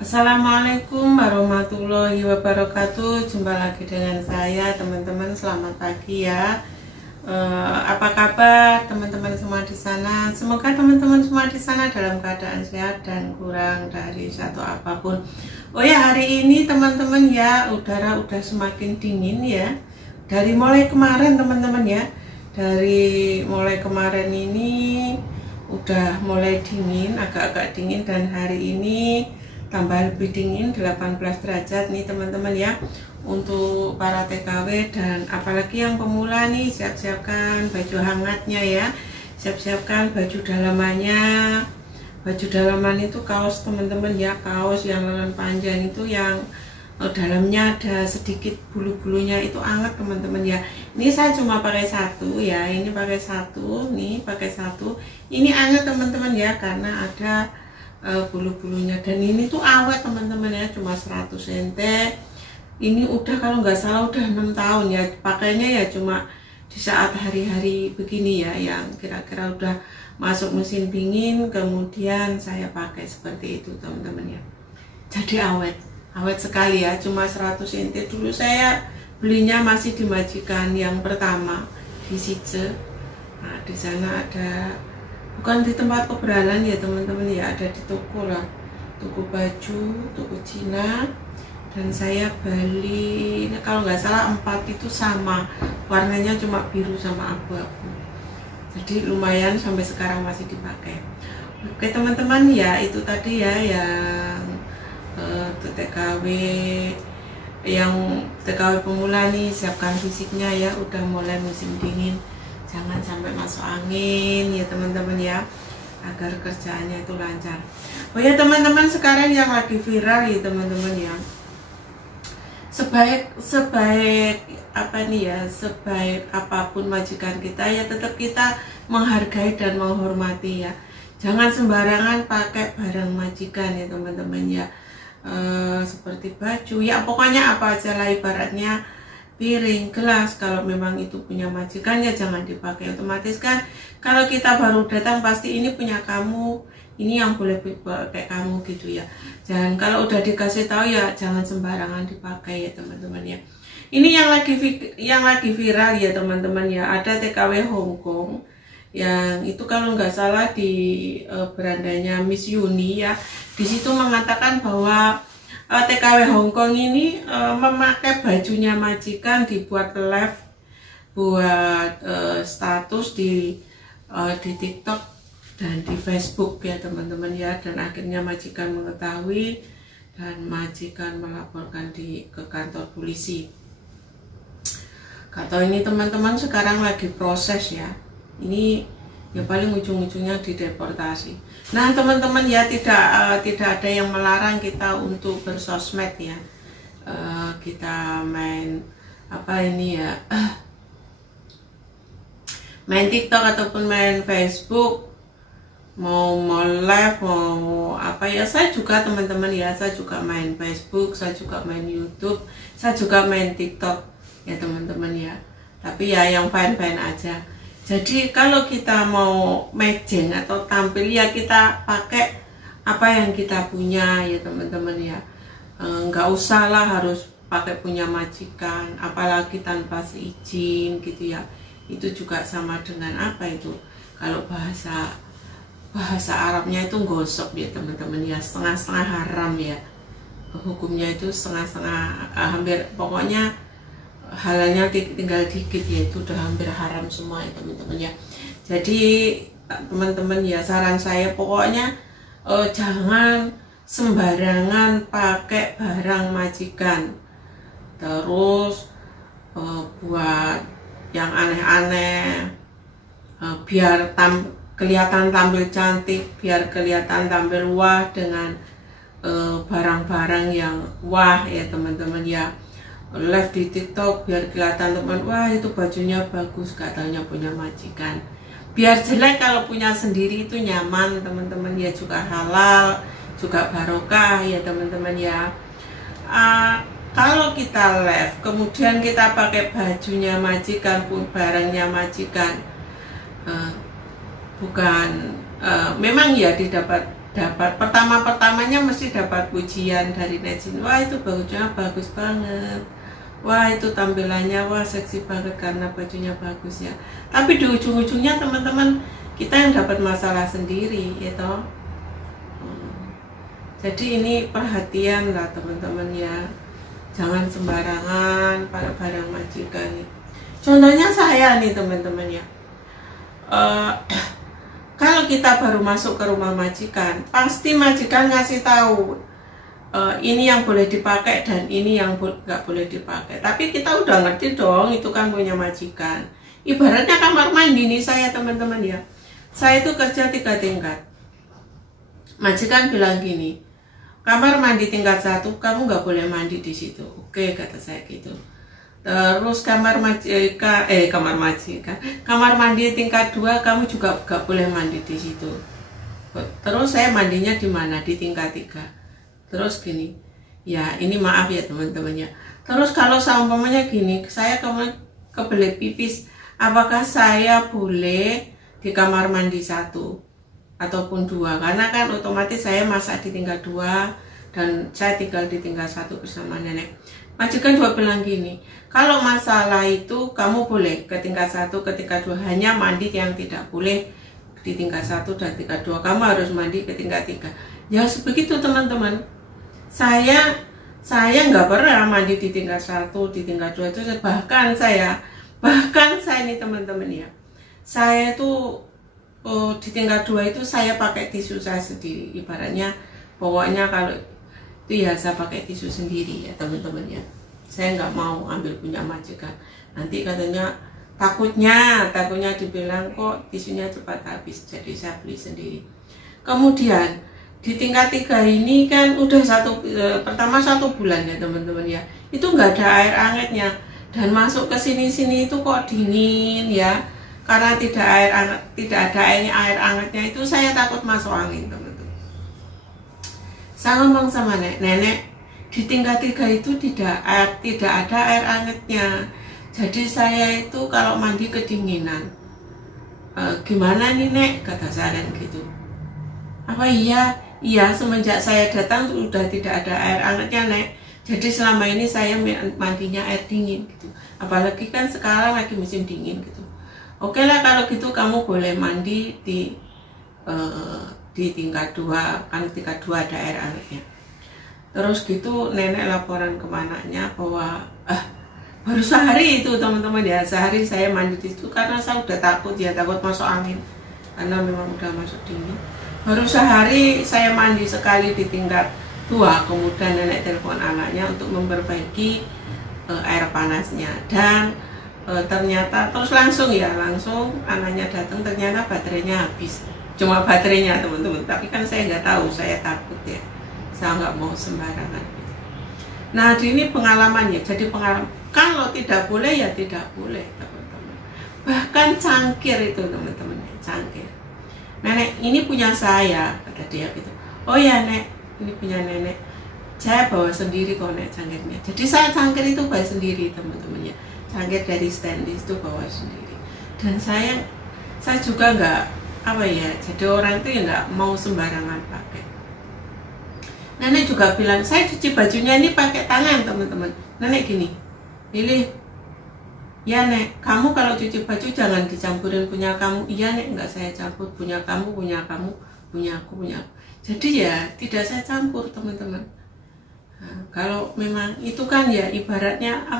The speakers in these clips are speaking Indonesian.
Assalamualaikum warahmatullahi wabarakatuh. Jumpa lagi dengan saya, teman-teman. Selamat pagi ya. Apa kabar teman-teman semua di sana? Semoga teman-teman semua di sana dalam keadaan sehat dan kurang dari satu apapun. Oh ya, hari ini teman-teman ya, udara udah semakin dingin ya. Dari mulai kemarin teman-teman ya. Dari mulai kemarin ini udah mulai dingin, agak-agak dingin, dan hari ini tambah lebih dingin 18 derajat nih teman-teman ya. Untuk para TKW dan apalagi yang pemula nih, siap-siapkan baju hangatnya ya, siap-siapkan baju dalamannya. Baju dalaman itu kaos teman-teman ya, kaos yang lengan panjang itu yang dalamnya ada sedikit bulu-bulunya, itu hangat teman-teman ya. Ini saya cuma pakai satu ya, ini pakai satu, nih pakai satu, ini hangat teman-teman ya, karena ada bulu-bulunya, dan ini tuh awet teman-teman ya, cuma 100 cm. Ini udah kalau nggak salah udah 6 tahun ya pakainya ya, cuma di saat hari-hari begini ya, yang kira-kira udah masuk musim dingin, kemudian saya pakai seperti itu teman-teman ya. Jadi awet sekali ya, cuma 100 cm. Dulu saya belinya masih di majikan yang pertama di Sice. Nah, di sana ada, bukan di tempat obrolan ya teman-teman ya, ada di toko lah, toko baju, toko Cina. Dan saya beli, kalau nggak salah 4 itu sama, warnanya cuma biru sama abu-abu, jadi lumayan sampai sekarang masih dipakai. Oke teman-teman ya, itu tadi ya yang TKW, yang TKW pemula nih, siapkan fisiknya ya, udah mulai musim dingin, jangan sampai masuk angin ya teman-teman ya, agar kerjaannya itu lancar. Oh ya teman-teman, sekarang yang lagi viral ya teman-teman ya, sebaik apa nih ya, sebaik apapun majikan kita ya, tetap kita menghargai dan menghormati ya. Jangan sembarangan pakai barang majikan ya teman-teman ya. Seperti baju ya, pokoknya apa aja lah, ibaratnya piring, gelas, kalau memang itu punya majikan ya jangan dipakai. Otomatis kan kalau kita baru datang pasti ini punya kamu, ini yang boleh pakai kamu gitu ya. Dan kalau udah dikasih tahu ya jangan sembarangan dipakai ya teman-teman ya. Ini yang lagi viral ya teman-teman ya, ada TKW Hongkong yang itu kalau nggak salah di berandanya Miss Yuni ya. Di situ mengatakan bahwa TKW Hongkong ini memakai bajunya majikan, dibuat live, buat status di TikTok dan di Facebook ya teman-teman ya. Dan akhirnya majikan mengetahui dan majikan melaporkan ke kantor polisi. Kata ini teman-teman sekarang lagi proses ya, ini ya paling ujung-ujungnya dideportasi. Nah teman-teman ya, tidak ada yang melarang kita untuk bersosmed ya. Kita main apa ini ya, main TikTok ataupun main Facebook, mau live, mau apa ya. Saya juga teman-teman ya, saya juga main Facebook, saya juga main YouTube, saya juga main TikTok ya teman-teman ya. Tapi ya yang fine-fine aja. Jadi kalau kita mau matching atau tampil ya kita pakai apa yang kita punya ya teman-teman ya. Nggak usah lah harus pakai punya majikan, apalagi tanpa seizin gitu ya. Itu juga sama dengan apa itu, kalau bahasa Arabnya itu gosok ya teman-teman ya, setengah-setengah haram ya. Hukumnya itu setengah-setengah, hampir, pokoknya halalnya tinggal dikit ya, itu udah hampir haram semua ya teman-teman ya. Jadi teman-teman ya, saran saya pokoknya jangan sembarangan pakai barang majikan, terus buat yang aneh-aneh, biar kelihatan tampil cantik, biar kelihatan tampil wah dengan barang-barang yang wah ya teman-teman ya. Live di TikTok biar kelihatan teman, wah itu bajunya bagus, katanya punya majikan. Biar jelek, kalau punya sendiri itu nyaman teman-teman ya, juga halal, juga barokah ya teman-teman ya. Kalau kita live kemudian kita pakai bajunya majikan pun barangnya majikan, bukan memang ya didapat dapat pertamanya mesti dapat pujian dari netizen, wah itu bajunya bagus banget, wah itu tampilannya, wah seksi banget karena bajunya bagus ya. Tapi di ujung-ujungnya teman-teman, kita yang dapat masalah sendiri gitu. Jadi ini perhatian lah teman-teman ya, jangan sembarangan pakai barang majikan. Contohnya saya nih teman-teman ya, kalau kita baru masuk ke rumah majikan, pasti majikan ngasih tahu ini yang boleh dipakai dan ini yang nggak boleh dipakai. Tapi kita udah ngerti dong, itu kan punya majikan. Ibaratnya kamar mandi nih saya teman-teman ya, saya itu kerja 3 tingkat. Majikan bilang gini, kamar mandi tingkat 1 kamu nggak boleh mandi di situ. Oke, kata saya gitu. Terus kamar mandi tingkat 2 kamu juga gak boleh mandi di situ. Terus saya mandinya di mana? Di tingkat 3. Terus gini, ya ini maaf ya teman-teman ya. Terus kalau seumpamanya gini, saya kebelet pipis, apakah saya boleh di kamar mandi 1 ataupun 2? Karena kan otomatis saya masak di tingkat 2 dan saya tinggal di tingkat 1 bersama nenek. Majikan juga bilang gini, kalau masalah itu kamu boleh ke tingkat 1, ke tingkat 2, hanya mandi yang tidak boleh di tingkat 1 dan tingkat 2, kamu harus mandi ke tingkat 3. Ya begitu teman-teman. Saya nggak pernah mandi di tingkat 1, di tingkat 2 itu, bahkan saya ini teman-teman ya, saya itu di tingkat 2 itu saya pakai tisu saya sendiri. Ibaratnya pokoknya kalau itu ya saya pakai tisu sendiri ya teman-teman ya. Saya nggak mau ambil punya majikan, nanti katanya takutnya dibilang kok tisunya cepat habis, jadi saya beli sendiri. Kemudian di tingkat 3 ini kan udah pertama 1 bulan ya teman-teman ya, itu nggak ada air hangatnya, dan masuk ke sini itu kok dingin ya, karena tidak ada air hangatnya, itu saya takut masuk angin teman-teman. Saya ngomong sama nenek, di tingkat 3 itu tidak ada air hangatnya, jadi saya itu kalau mandi kedinginan. Gimana nih nek, kata saya kan gitu. Apa iya semenjak saya datang sudah tidak ada air hangatnya nek, jadi selama ini saya mandinya air dingin gitu, apalagi kan sekarang lagi musim dingin gitu. Oke lah kalau gitu kamu boleh mandi di tingkat 2, kan tingkat 2 ada air hangatnya. Terus gitu nenek laporan ke anaknya bahwa baru sehari itu teman-teman ya, sehari saya mandi di situ karena saya udah takut masuk angin karena memang udah masuk dingin. Baru sehari saya mandi sekali di tingkat 2, kemudian nenek telepon anaknya untuk memperbaiki air panasnya, dan ternyata terus langsung anaknya datang, ternyata baterainya habis. Cuma baterainya teman-teman, tapi kan saya nggak tahu, saya takut ya, saya nggak mau sembarangan. Nah ini pengalamannya, jadi pengalaman kalau tidak boleh ya tidak boleh teman-teman. Bahkan cangkir itu teman-teman, cangkir. Nenek ini punya saya, kata dia gitu. Oh ya nek, ini punya nenek, saya bawa sendiri kok nek cangkirnya. Jadi saya cangkir itu bawa sendiri teman-teman ya, cangkir dari stainless itu bawa sendiri. Dan saya juga nggak jadi orang itu ya nggak mau sembarangan pakai. Nenek juga bilang, saya cuci bajunya ini pakai tangan teman-teman. Nenek gini, pilih ya nek, kamu kalau cuci baju jangan dicampurin punya kamu. Iya nek, nggak saya campur, punya kamu, punya aku. Jadi ya tidak saya campur teman-teman. Nah, kalau memang itu kan ya ibaratnya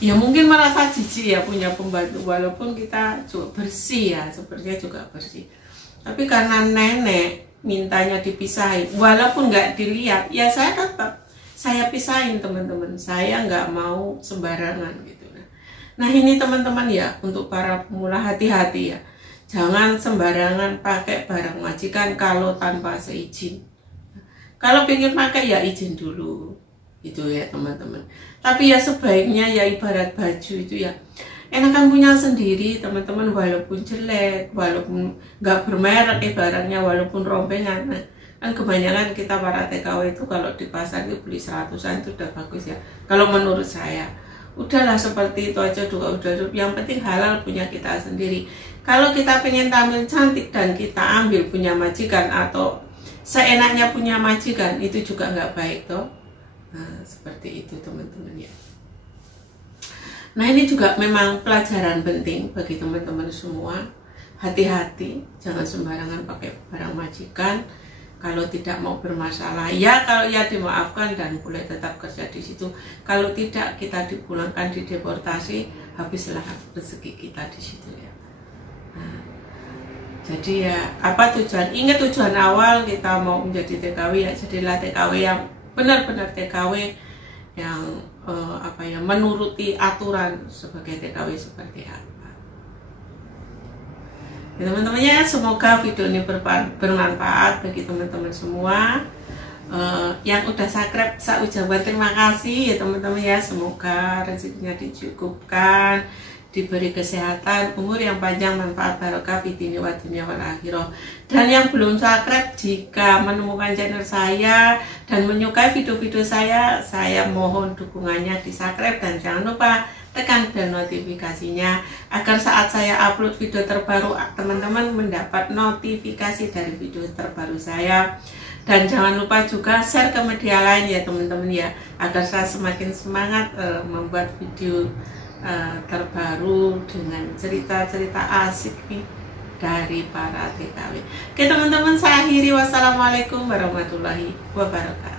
ya mungkin merasa jijik ya punya pembantu, walaupun kita juga bersih ya, sepertinya juga bersih. Tapi karena nenek mintanya dipisahin, walaupun nggak dilihat, ya saya pisahin teman-teman. Saya nggak mau sembarangan gitu. Nah ini teman-teman ya, untuk para pemula hati-hati ya, jangan sembarangan pakai barang majikan kalau tanpa seizin. Kalau pengen pakai ya izin dulu gitu ya teman-teman. Tapi ya sebaiknya ya ibarat baju itu ya enakan punya sendiri teman-teman, walaupun jelek, walaupun nggak bermerek barangnya, walaupun rompengan. Nah, kan kebanyakan kita para TKW itu kalau di pasar itu beli 100-an itu udah bagus ya. Kalau menurut saya udahlah seperti itu aja juga udah cukup. Yang penting halal punya kita sendiri. Kalau kita pengen tampil cantik dan kita ambil punya majikan atau seenaknya punya majikan itu juga nggak baik toh. Nah, seperti itu teman-teman ya. Nah, ini juga memang pelajaran penting bagi teman-teman semua. Hati-hati, jangan sembarangan pakai barang majikan. Kalau tidak mau bermasalah, ya kalau ya dimaafkan dan boleh tetap kerja di situ. Kalau tidak, kita dipulangkan, dideportasi, habislah rezeki kita di situ ya. Nah, jadi ya apa tujuan? Ingat tujuan awal kita mau menjadi TKW ya, jadilah TKW yang benar-benar TKW yang menuruti aturan sebagai TKW seperti apa. Ya, teman-teman ya, semoga video ini bermanfaat bagi teman-teman semua. Yang udah subscribe, saya ucapkan terima kasih ya teman-teman ya. Semoga rezekinya dicukupkan, diberi kesehatan, umur yang panjang, manfaat barokah fi dini wa dunya wal akhirah. Dan yang belum subscribe, jika menemukan channel saya dan menyukai video-video saya mohon dukungannya di subscribe dan jangan lupa tekan bel notifikasinya agar saat saya upload video terbaru teman-teman mendapat notifikasi dari video terbaru saya. Dan jangan lupa juga share ke media lain ya teman-teman ya, agar saya semakin semangat membuat video terbaru dengan cerita-cerita asik nih dari para TKW. Oke teman-teman, saya akhiri. Wassalamualaikum warahmatullahi wabarakatuh.